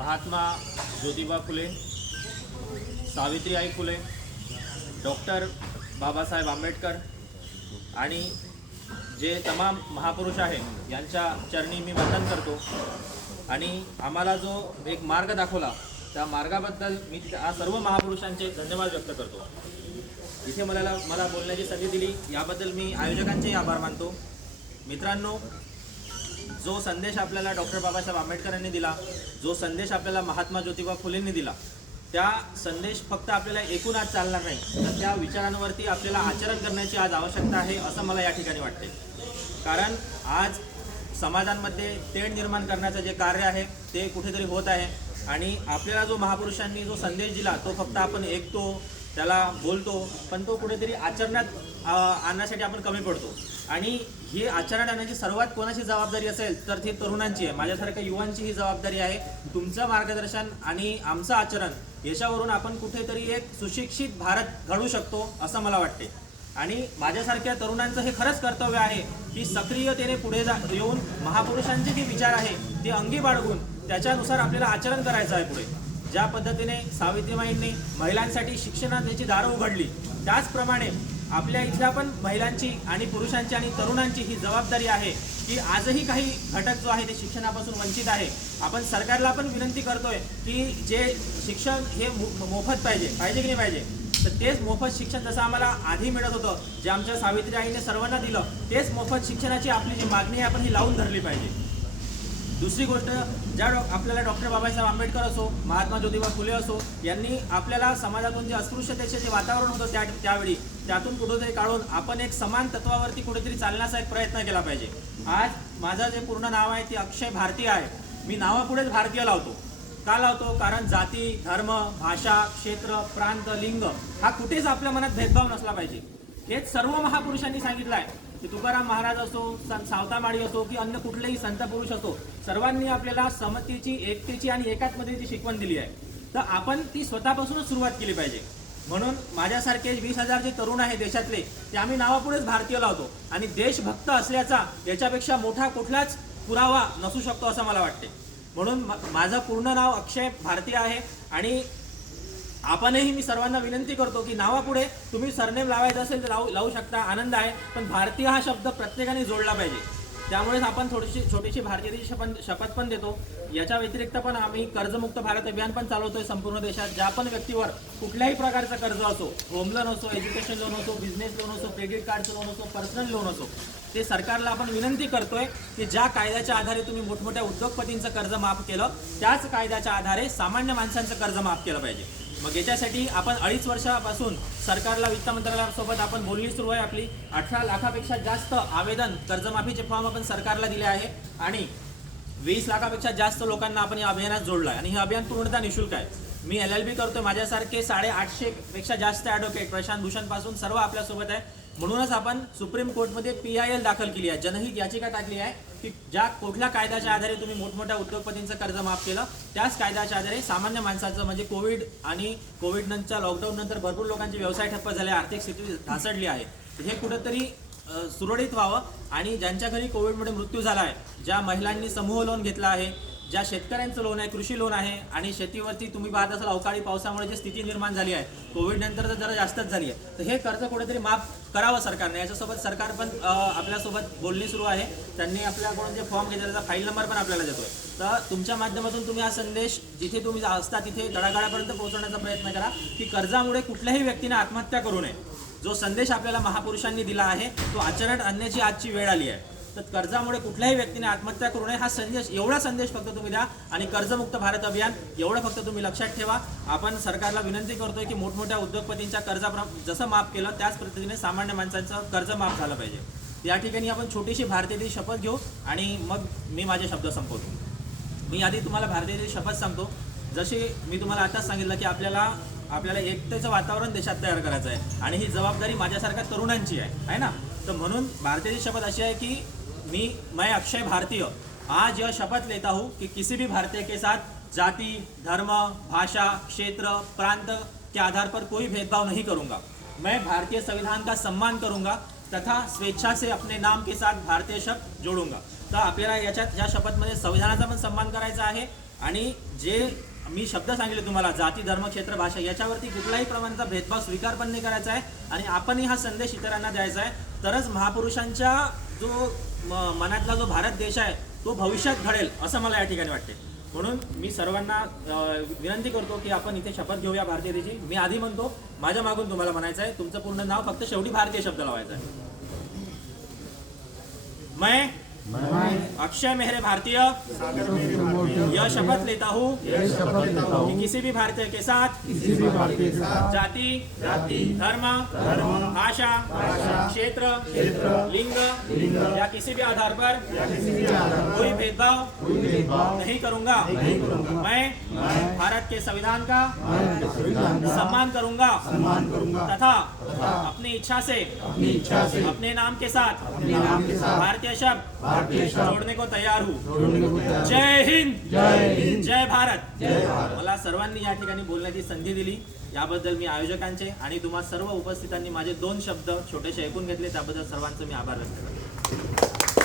Mahatma Jyotiba Phule Savitribai Phule doctor Babasaheb Ambedkar आणि जे तमाम महापुरुष आहेत यांच्या चरणी मी वंदन करतो. आणि आम्हाला जो एक मार्ग दाखवला त्या मार्गाबद्दल मी त्या सर्व महापुरुषांचे धन्यवाद व्यक्त करतो. इथे मला मला बोलण्याची संधी दिली. याबद्दल मी आयोजकांचेही आभार मानतो. मित्रांनो जो संदेश आपल्याला डॉक्टर बाबासाहेब आंबेडकरांनी दिला जो संदेश आपल्याला महात्मा ज्योतिबा फुलेंनी दिला त्या संदेश फक्त आपल्याला एकूण आज चालणार नाही तर त्या विचारांवरती आपल्याला आचरण करण्याची आज आवश्यकता आहे असं मला या ठिकाणी वाटते कारण आज समाजांमध्ये तेढ निर्माण करण्याचं जे कार्य आहे ते कुठेतरी होत आहे आणि आपल्याला जो महापुरुषांनी जो संदेश दिला तो फक्त आपण ऐकतो त्याला बोलतो पण तो कुठेतरी आचरणात आणण्यासाठी आपण कमी पडतो. आणि हे आचरणात आणण्याची सर्वात कोणाची जबाबदारी असेल तर ती तरुणांची आहे. माझ्यासारख्या युवांची ही जबाबदारी आहे. तुमचं मार्गदर्शन आणि आमचं आचरण याच्यावरून आपण कुठेतरी एक सुशिक्षित भारत घडू शकतो असं मला वाटते. आणि माझ्यासारख्या तरुणांचं हे खरंच कर्तव्य आहे की सक्रियतेने पुढे जा येऊन महापुरुषांचे जे विचार आहे ते अंगी बाळगून त्याच्यानुसार आपल्याला आचरण करायचं आहे पुढे. ज्या पद्धतीने सावित्रीबाईंनी महिलांसाठी शिक्षणात त्याची दारं उघडली त्याचप्रमाणे आपल्या इथल्या पण महिलांची आणि पुरुषांची आणि तरुणांची ही जबाबदारी आहे की आजही काही घटक जो आहे ते शिक्षणापासून वंचित आहे. आपण सरकारला पण विनंती करतोय की जे शिक्षण हे मो- मोफत पाहिजे पाहिजे की नाही पाहिजे? तर तेच मोफत शिक्षण जसं आम्हाला आधी मिळत होतं जे आमच्या सावित्री आईने सर्वांना दिलं तेच मोफत शिक्षणाची आपली जी मागणी आहे आपण ही लावून धरली पाहिजे. दुसरी गोष्ट ज्या डॉ आपल्याला डॉक्टर बाबासाहेब आंबेडकर असो महात्मा ज्योतिबा फुले असो यांनी आपल्याला समाजातून जे अस्पृश्यतेचे जे वातावरण होतं त्या त्यावेळी त्यातून कुठेतरी काढून आपण एक समान तत्वावरती कुठेतरी चालण्याचा एक प्रयत्न केला पाहिजे. आज माझं जे पूर्ण नाव आहे ते अक्षय भारतीय आहे. मी नावापुढेच भारतीय लावतो. का लावतो? कारण जाती धर्म भाषा क्षेत्र प्रांत लिंग हा कुठेच आपल्या मनात भेदभाव नसला पाहिजे. हेच सर्व महापुरुषांनी सांगितलं आहे. ते तुकाराम महाराज असो संत सावतामाळी असो की अन्य कुठलेही संत पुरुष असो सर्वांनी आपल्याला समतेची एकतेची आणि एकात्मतेची शिकवण दिली आहे तर आपण ती स्वतःपासूनच सुरुवात केली पाहिजे. म्हणून माझ्यासारखे वीस हजार जे तरुण आहे देशातले ते आम्ही नावापुढेच भारतीय लावतो. आणि देशभक्त असल्याचा याच्यापेक्षा मोठा कुठलाच पुरावा नसू शकतो असं मला वाटते. म्हणून माझं पूर्ण नाव अक्षय भारतीय आहे. आणि आपणही मी सर्वांना विनंती करतो की नावापुढे तुम्ही सरनेम लावायचं असेल तर लावू लावू शकता आनंद आहे पण भारतीय हा शब्द प्रत्येकाने जोडला पाहिजे. त्यामुळेच आपण थोडीशी छोटीशी भारतीय शपथ शपथ पण देतो. याच्या व्यतिरिक्त पण आम्ही कर्जमुक्त भारत अभियान पण चालवतोय संपूर्ण देशात ज्या पण व्यक्तीवर कुठल्याही प्रकारचं कर्ज असो होम लोन असो एज्युकेशन लोन असो बिझनेस लोन असो क्रेडिट कार्डचं लोन असो पर्सनल लोन असो ते सरकारला आपण विनंती करतोय की ज्या कायद्याच्या आधारे तुम्ही मोठमोठ्या उद्योगपतींचं कर्ज माफ केलं त्याच कायद्याच्या आधारे सामान्य माणसांचं कर्ज माफ केलं पाहिजे. मग याच्यासाठी आपण अडीच वर्षापासून सरकारला वित्त मंत्रालयासोबत आपण बोलणी सुरू आहे आपली. अठरा लाखापेक्षा जास्त आवेदन कर्जमाफीचे फॉर्म आपण सरकारला दिले आहे आणि वीस लाखापेक्षा जास्त लोकांना आपण या अभियानात जोडलं आहे आणि हे अभियान पूर्णतः निशुल्क आहे. मी एल एल बी करतोय. माझ्यासारखे साडेआठशे पेक्षा जास्त ॲडव्होकेट प्रशांत भूषणपासून सर्व आपल्यासोबत आहे. म्हणूनच आपण सुप्रीम कोर्टमध्ये पी आय एल दाखल केली आहे. जनहित याचिका टाकली आहे की ज्या कुठल्या कायद्याच्या आधारे तुम्ही मोठमोठ्या उद्योगपतींचं कर्ज माफ केलं त्याच कायद्याच्या आधारे सामान्य माणसाचं म्हणजे कोविड आणि कोविड नंतर लॉकडाऊन नंतर भरपूर लोकांचे व्यवसाय ठप्प झाले आर्थिक स्थिती ढासळली आहे. हे कुठंतरी सुरळीत व्हावं आणि ज्यांच्या घरी कोविडमुळे मृत्यू झाला आहे ज्या महिलांनी समूह लोन घेतला आहे ज्या शेतकऱ्यांचं लोन आहे कृषी लोन आहे आणि शेतीवरती तुम्ही पाहत असाल अवकाळी पावसामुळे जी स्थिती निर्माण झाली आहे कोविड नंतर तर जरा जास्तच झाली आहे. तर हे कर्ज कुठेतरी माफ करावं सरकारने. याच्यासोबत सरकार पण आपल्यासोबत बोलणी सुरू आहे. त्यांनी आपल्याकडून जे फॉर्म घेतला त्याचा फाईल नंबर पण आपल्याला देतोय. तर तुमच्या माध्यमातून तुम्ही हा संदेश जिथे तुम्ही असता तिथे तळागाळापर्यंत पोहोचवण्याचा प्रयत्न करा की कर्जामुळे कुठल्याही व्यक्तीने आत्महत्या करू नये. जो संदेश आपल्याला महापुरुषांनी दिला आहे तो आचरणात आणण्याची आजची वेळ आली आहे. तर कर्जामुळे कुठल्याही व्यक्तीने आत्महत्या करू नये. हा संदेश एवढा संदेश फक्त तुम्ही द्या आणि कर्जमुक्त भारत अभियान एवढं फक्त तुम्ही लक्षात ठेवा. आपण सरकारला विनंती करतोय की मोठमोठ्या उद्योगपतींच्या कर्जा जसं माफ केलं त्याच पद्धतीने सामान्य माणसांचं कर्ज माफ झालं पाहिजे. या ठिकाणी आपण छोटीशी भारतीय शपथ घेऊ आणि मग मी माझे शब्द संपवतो. मी आधी तुम्हाला भारतीय शपथ सांगतो. जशी मी तुम्हाला आताच सांगितलं की आपल्याला आपल्याला एकतेचं वातावरण देशात तयार करायचं आहे आणि ही जबाबदारी माझ्यासारख्या तरुणांची आहे. है ना? तर म्हणून भारतीय शपथ अशी आहे की मी मैं अक्षय भारतीय. आज यह शपथ लेता हूँ कि किसी भी भारतीय के साथ जाति धर्म भाषा क्षेत्र प्रांत के आधार पर कोई भेदभाव नहीं करूँगा। मैं भारतीय संविधान का सम्मान करूँगा तथा स्वेच्छा से अपने नाम के साथ भारतीय शब्द जोडूंगा। तर आपल्याला याच्यात या शपथमध्ये संविधानाचा पण सन्मान करायचा आहे आणि जे मी शब्द सांगितले तुम्हाला जाती धर्म क्षेत्र भाषा याच्यावरती कुठल्याही प्रमाणाचा भेदभाव स्वीकार पण नाही करायचा आहे आणि आपणही हा संदेश इतरांना द्यायचा आहे. तरच महापुरुषांच्या जो मनातला जो भारत देश आहे तो भविष्यात घडेल असं मला या ठिकाणी वाटते म्हणून मी सर्वांना विनंती करतो की आपण इथे शपथ घेऊया भारतीयतेची मी आधी म्हणतो माझ्या मागून तुम्हाला म्हणायचं आहे तुमचं पूर्ण नाव फक्त शेवटी भारतीय शब्द लावायचा आहे. मैं अक्षय मेहरे भारतीय। यह शपथ लेता हूँ कि किसी भी भारतीय के साथ, जाति, धर्म, भाषा, क्षेत्र, लिंग, या किसी भी आधार पर कोई भेदभाव नहीं करूँगा। मैं भारत के संविधान का सम्मान करूँगा तथा अपनी इच्छा से, अपनी नाम के साथ, भारतीय शब्द जोड़ने को तैयार हूँ। जय हिंद। जय भारत। मला सर्वांनी या ठिकाणी बोलण्याची संधी दिली. याबद्दल मी आयोजकांचे आणि तुम्हा सर्व उपस्थितांनी माझे दोन शब्द छोटेसे ऐकून घेतले. त्याबद्दल सर्वांचे मी आभार व्यक्त करतो.